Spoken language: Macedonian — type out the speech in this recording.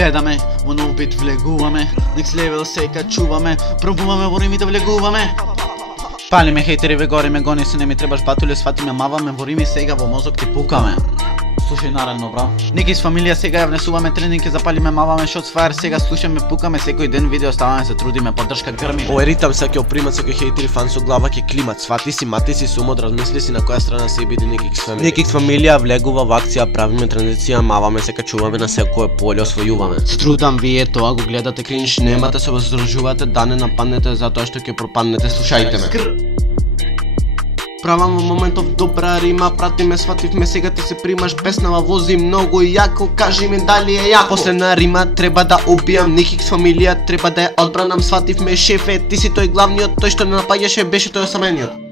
Гледаме, во нов бит влегуваме, next level сека чуваме, пробуваме во римите влегуваме. Палиме хейтери, ве гориме, гони се, не ми требаш батуле, сватиме, маваме, во рими сега во мозок ти пукаме. Слушај наредно, бра. Неки с фамилија сега ја внесуваме тренинг, ќе запалиме, маваме, shots fire, сега слушаме, пукаме, секој ден видео ставаме, се трудиме, поддршка грми. Овој ритам се ќе опримат секој хейтери фан со глава ќе климат. Свати си, мати си, сумод, размисли си на која страна се биде Некикс фамилија. Некикс фамилија влегува во акција, правиме транзиција, маваме, се качуваме на секое поле, освојуваме. Струдам вие тоа го гледате кринж, немате се воздржувате да не нападнете затоа што ќе пропаднете, слушајте ме. Правам во моментов добра рима, пратиме, свативме, сега ти се примаш, песнава вози многу јако, кажи ми дали е јако. Последна рима треба да убијам, Некикс фамилија треба да ја одбранам, свативме, шефе, ти си тој главниот, тој што не напаѓаше беше тој осамениот.